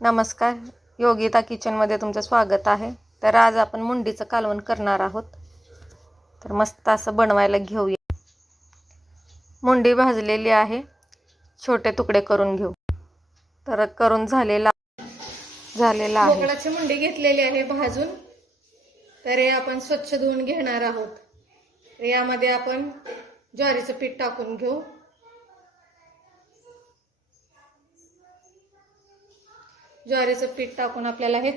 नमस्कार. योगिता किचनमध्ये तुमचं स्वागत आहे. तर आज आपण मुंडीचं कालवण करणार आहोत. तर मस्त असं बनवायला घेऊया. मुंडी भाजलेली आहे. छोटे तुकडे करून घेऊ. तर करून झालेला झालेला आहे. बोकडाची मुंडी घेतलेली आहे भाजून. तर हे आपण स्वच्छ धुवून घेणार आहोत. यामध्ये आपण ज्वारीचं पीठ टाकून घेऊ. ज्वारीचं पीठ टाकून आपल्याला हे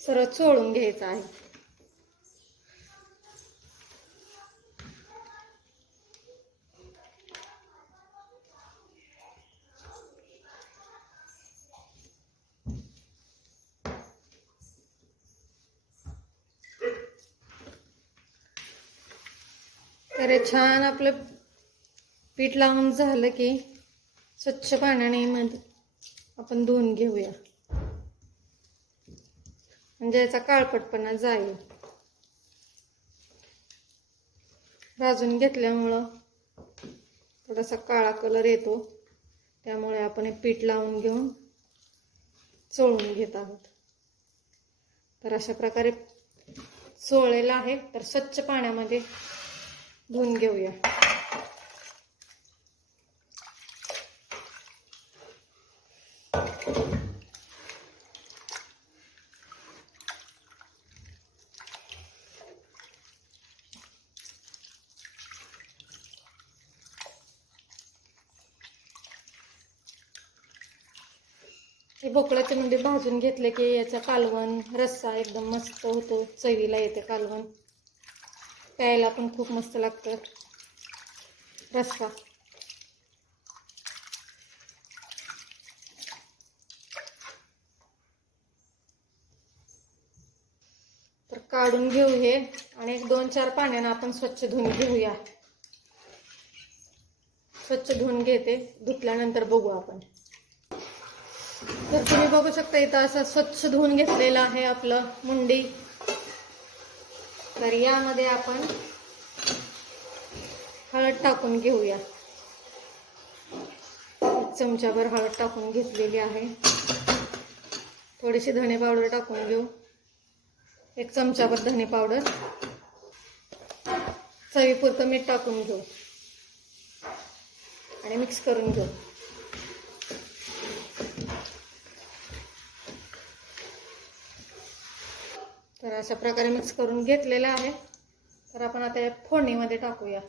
सर्व चोळून घ्यायचं आहे. तर छान आपलं पीठ लावून झालं की स्वच्छ पाण्याने मध्ये आपण धुवून घेऊया. म्हणजे याचा काळपटपणा जाईल. भाजून घेतल्यामुळं थोडासा काळा कलर येतो. त्यामुळे आपण हे पीठ लावून घेऊन चोळून घेत आहोत. तर अशा प्रकारे चोळलेलं आहे. तर स्वच्छ पाण्यामध्ये धुवून घेऊया. हे मध्ये भाजून घेतले की याचा कालवण रस्सा एकदम मस्त होतो. चवीला येते कालवण. प्यायला पण खूप मस्त लागतं. रस्सा. तर काढून घेऊ हे आणि एक दोन चार पाण्यानं आपण स्वच्छ धुवून घेऊया. स्वच्छ धुवून घेते. धुतल्यानंतर बघू आपण. तर तुम्ही बघू शकता इथं असं स्वच्छ धुवून घेतलेलं आहे आपलं मुंडी. तर यामध्ये आपण हळद टाकून घेऊया. चमच्याभर हळद टाकून घेतलेली आहे. थोडीशी धणे पावडर टाकून घेऊ. एक चमचाभर धणे पावडर. चवीपुरतं मीठ टाकून घेऊ. आणि मिक्स करून घेऊ. तर अशा प्रकारे मिक्स करून घेतलेलं आहे. तर आपण आता या फोडणीमध्ये टाकूया.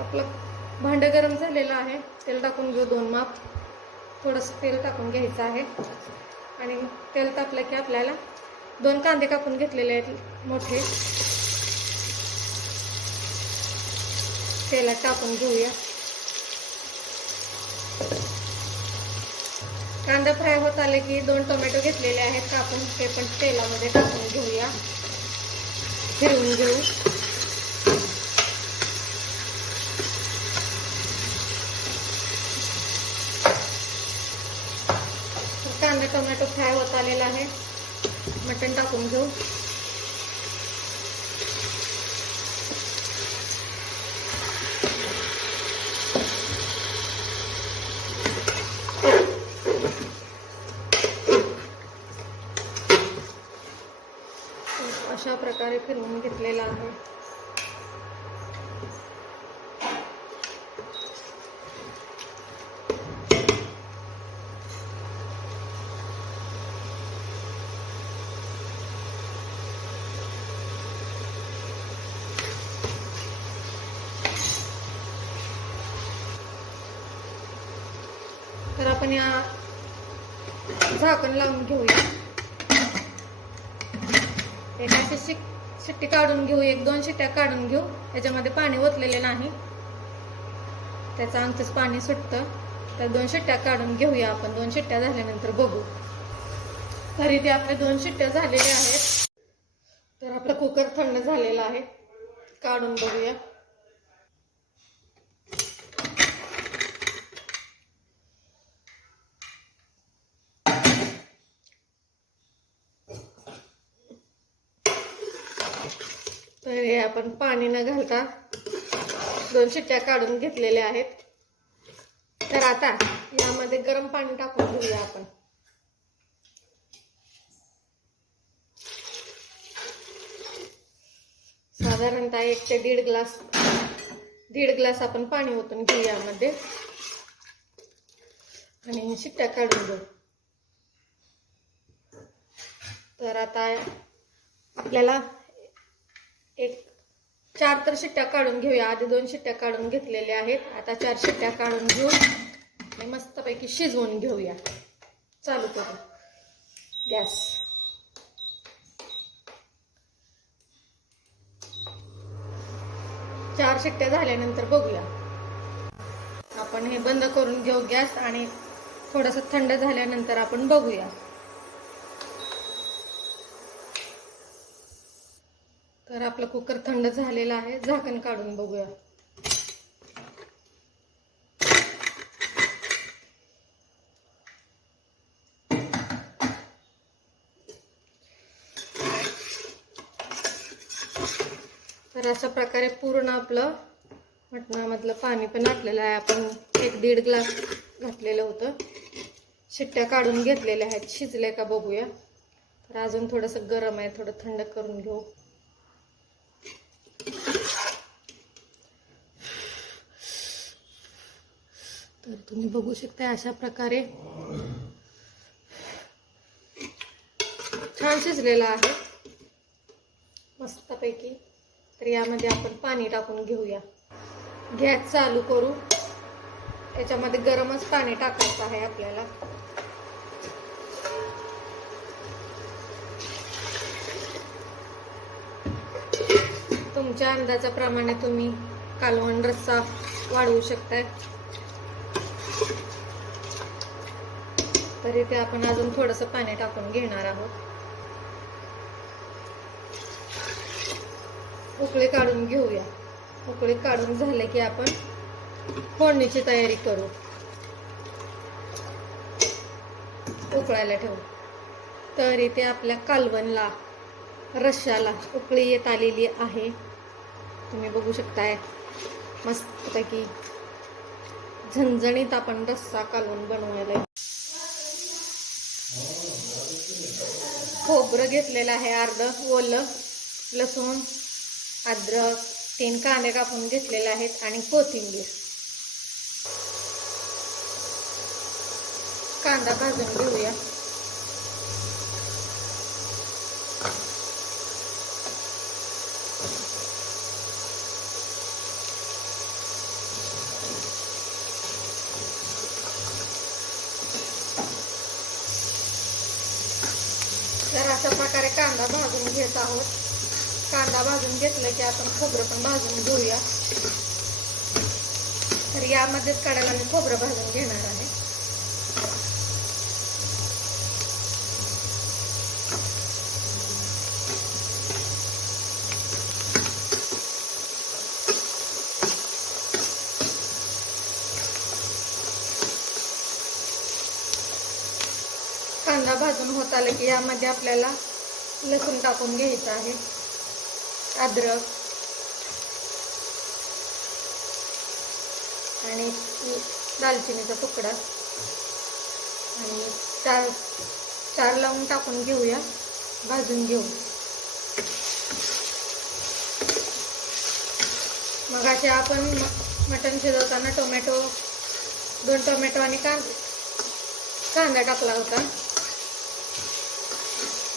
आपलं भांडं गरम झालेलं आहे. तेल टाकून घेऊ दोन माप. थोडंसं तेल टाकून घ्यायचं आहे. आणि तेल तापलं की आपल्याला दोन कांदे कापून घेतलेले आहेत मोठे. तेलात टाकून घेऊया. कांदा फ्राई होता आले की दोन टोमॅटो घेतलेले आहेत कापून ते पण तेलामध्ये टाकून घेऊया. फिरवून घेऊ. कांदा, टोमॅटो फ्राय होत आलेला आहे. मटण टाकून घेऊ. प्रकारे फिरवून घेतलेला आहे. तर आपण या झाकण लावून घेऊया. एक शिक शिट्टी काढून घेऊ एक दोन शिट्ट्या काढून घेऊ. त्याच्यामध्ये पाणी ओतलेले नाही. त्याचं आमचंच पाणी सुटतं. तर दोन शिट्ट्या काढून घेऊया आपण. दोन शिट्ट्या झाल्यानंतर बघू. तरी ते आपले दोन शिट्ट्या झालेल्या आहेत. तर आपलं कुकर थंड झालेला आहे. काढून बघूया. हे आपण पाणी न घालता दोन शिट्ट्या काढून घेतलेल्या आहेत. तर आता यामध्ये गरम पाणी टाकून घेऊया आपण. साधारणतः एक ते दीड ग्लास दीड ग्लास आपण पाणी ओतून घेऊ यामध्ये. आणि शिट्ट्या काढून घेऊ. तर आता आपल्याला एक चार तर शिट्ट्या काढून घेऊया. आधी दोन शिट्ट्या काढून घेतलेल्या आहेत. आता चार शिट्ट्या काढून घेऊ आणि मस्तपैकी शिजवून घेऊया. चालू करू. गॅस. चार शिट्ट्या झाल्यानंतर बघूया. आपण हे बंद करून घेऊ गॅस आणि थोडंसं थंड झाल्यानंतर आपण बघूया तर आपला कुकर थंड झालेलं आहे. झाकण काढून बघूया. तर अशा प्रकारे पूर्ण आपलं मटणामधलं पाणी पण आटलेलं आहे. आपण एक दीड ग्लास घातलेलं होतं. शिट्ट्या काढून घेतलेल्या आहेत. शिजले का बघूया. तर अजून थोडंसं गरम आहे. थोडं थंड करून घेऊ. तुम्ही बघू शकता अशा प्रकारे छान शिजलेला आहे. मस्तपैकी. तर यामध्ये आपण पाणी टाकून घेऊया. गॅस चालू करू. याच्यामध्ये गरमच पाणी टाकायचं आहे आपल्याला. तुमच्या अंदाजाप्रमाणे तुम्ही कालवण रस्सा वाढवू शकताय. तर इथे आपण अजून थोडंसं पाणी टाकून घेणार आहोत. उकळी काढून घेऊया. उकळी काढून झाले की आपण फोडणीची तयारी करू. उकळायला ठेवू. तर इथे आपल्या कालवणला रश्याला उकळी येत आलेली आहे. तुम्ही बघू शकताय. मस्तपैकी झणझणीत आपण रस्सा कालून बनवायला खोबरं घेतलेलं आहे अर्ध ओलं लसूण अद्रक तीन कांदे कापून घेतलेले आहेत आणि कोथिंबीर. कांदा भाजून घेऊया तर अशा प्रकारे कांदा भाजून घेत आहोत. कांदा भाजून घेतलं की आपण खोबरं पण भाजून घेऊया. तर यामध्येच काढायला मी खोबरं भाजून घेणार आहे. गरम होत आलं की यामध्ये आपल्याला लसूण टाकून घ्यायचं आहे. अद्रक. आणि दालचिनीचा तुकडा. आणि चार चार लावून टाकून घेऊया. भाजून घेऊ. मग असे आपण मटण शिजवताना टोमॅटो दोन टोमॅटो आणि कांदा कांदा टाकला होता.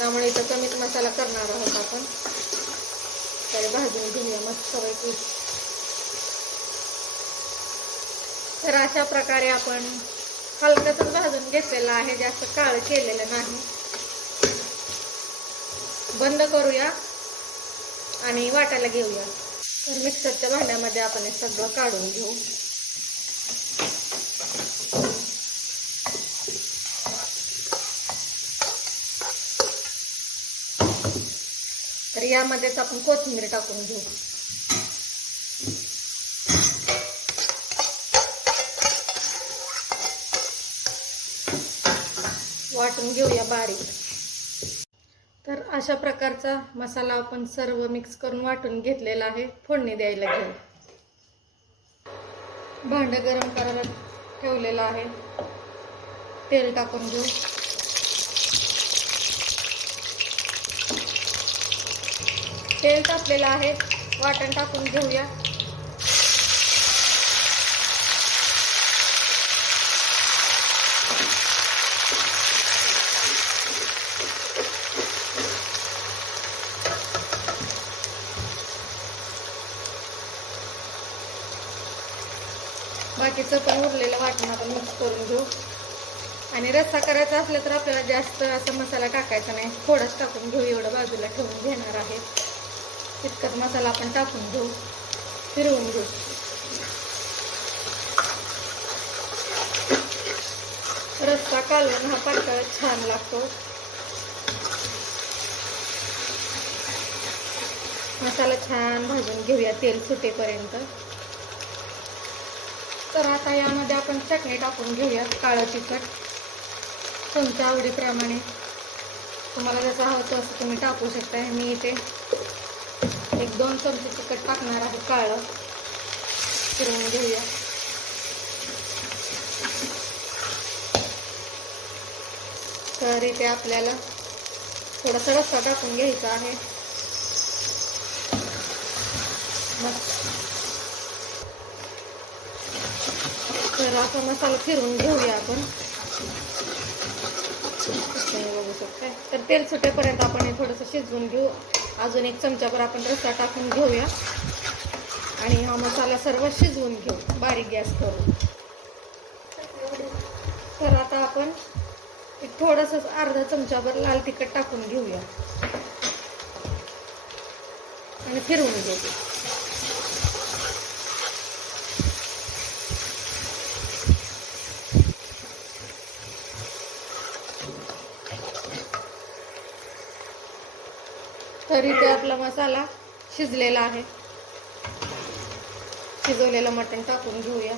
त्यामुळे इथं कमीच मसाला करणार आहोत आपण. तर भाजून घेऊया मस्तपैकी. तर अशा प्रकारे आपण हलकंच भाजून घेतलेलं आहे जास्त काळ केलेलं नाही. बंद करूया आणि वाटायला घेऊया. तर मिक्सरच्या भांड्यामध्ये आपण हे सगळं काढून घेऊ. यामध्येच आपण कोथिंबीर टाकून घेऊ. वाटून घेऊया बारीक. तर अशा प्रकारचा मसाला आपण सर्व मिक्स करून वाटून घेतलेला आहे. फोडणी द्यायला घेऊ. भांडं गरम करायला ठेवलेलं आहे. तेल टाकून घेऊ. तेल तापलेलं आहे. वाटण टाकून घेऊया. बाकीचं पण उरलेलं वाटण आपण मिक्स करून घेऊ. आणि रस्सा करायचा असला तर आपल्याला जास्त असा मसाला टाकायचा नाही. थोडाच टाकून घेऊ. एवढं बाजूला ठेवून घेणार आहे. तितकाच मसाला आपण टाकून घेऊ फिरवून घेऊ. रस्ता कालवण हा पातळ छान लागतो. मसाला छान भाजून घेऊया तेल सुटेपर्यंत. तर आता यामध्ये आपण चटणी टाकून घेऊया काळं तिखट. तुमच्या आवडीप्रमाणे. तुम्हाला जसं हवं तसं तुम्ही टाकू शकता मी इथे एक दोन चमचे तिखट टाकणार आहे काळं. फिरवून घेऊया. तर इथे आपल्याला थोडासा रस्सा टाकून घ्यायचा आहे. तर असा मसाला फिरवून घेऊया आपण. बघू शकताय तर तेल सुटेपर्यंत आपण हे थोडंसं शिजवून घेऊ. अजून एक चमचाभर आपण रस्सा टाकून घेऊया. आणि हा मसाला सर्व शिजवून घेऊ. बारीक गॅस करून. तर आता आपण एक थोडस अर्धा चमचाभर लाल तिखट टाकून घेऊया. आणि फिरवून घेऊ. तर इथे आपला मसाला शिजलेला आहे. शिजवलेलं मटण टाकून घेऊया.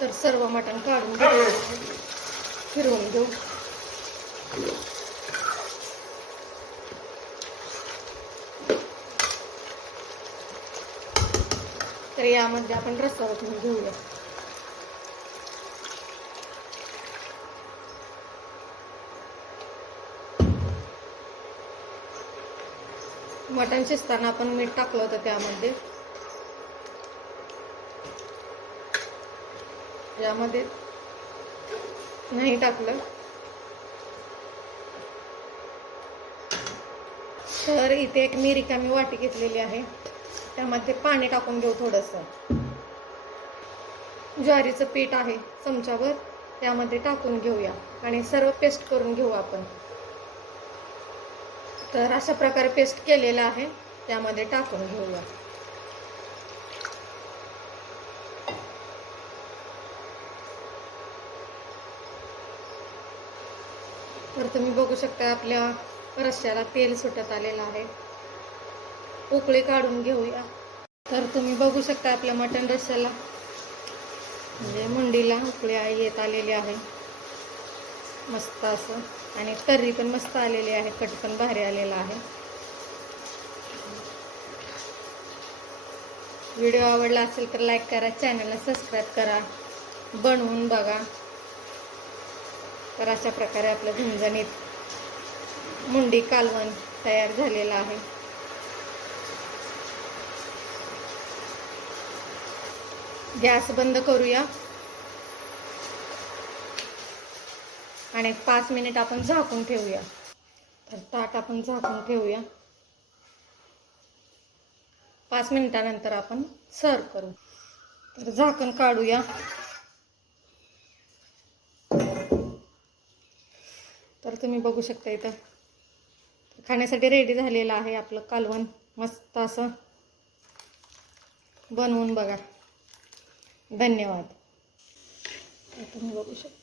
तर सर्व मटण काढून घेऊ फिरवून घेऊ. तर यामध्ये आपण रस्सा ओतून घेऊया. मटण शिजताना आपण मीठ टाकलं होतं त्यामध्ये. यामध्ये नाही टाकलं. तर इथे एक मी रिकामी वाटी घेतलेली आहे. त्यामध्ये पाणी टाकून घेऊ थोडंसं. ज्वारीचं पीठ आहे चमच्यावर त्यामध्ये टाकून घेऊया. आणि सर्व पेस्ट करून घेऊ आपण. तर अशा प्रकारे पेस्ट केलेलं आहे. त्यामध्ये टाकून घेऊया. तर तुम्ही बघू शकता आपल्या रश्याला तेल सुटत आलेलं आहे. उकळी काढून घेऊया. तर तुम्ही बघू शकता आपल्या मटण रश्याला म्हणजे मुंडीला उकळी येत आलेली आहे मस्त असं. आणि तर्री पण मस्त आलेली आहे. कट पण भारी आलेला आहे. व्हिडिओ आवडला असेल तर लाईक करा चॅनलला सबस्क्राईब करा. बनवून बघा. तर अशा प्रकारे आपलं झणझणीत मुंडी कालवण तयार झालेलं आहे. गॅस बंद करूया. आणि एक पाच मिनिट आपण झाकून ठेवूया. तर ताट आपण झाकून ठेवूया. पाच मिनिटानंतर आपण सर्व करू. तर झाकण काढूया. तर तुम्ही बघू शकता इथं. खाण्यासाठी रेडी झालेलं आहे आपलं कालवण. मस्त असं बनवून बघा. धन्यवाद. तुम्ही बघू शकता.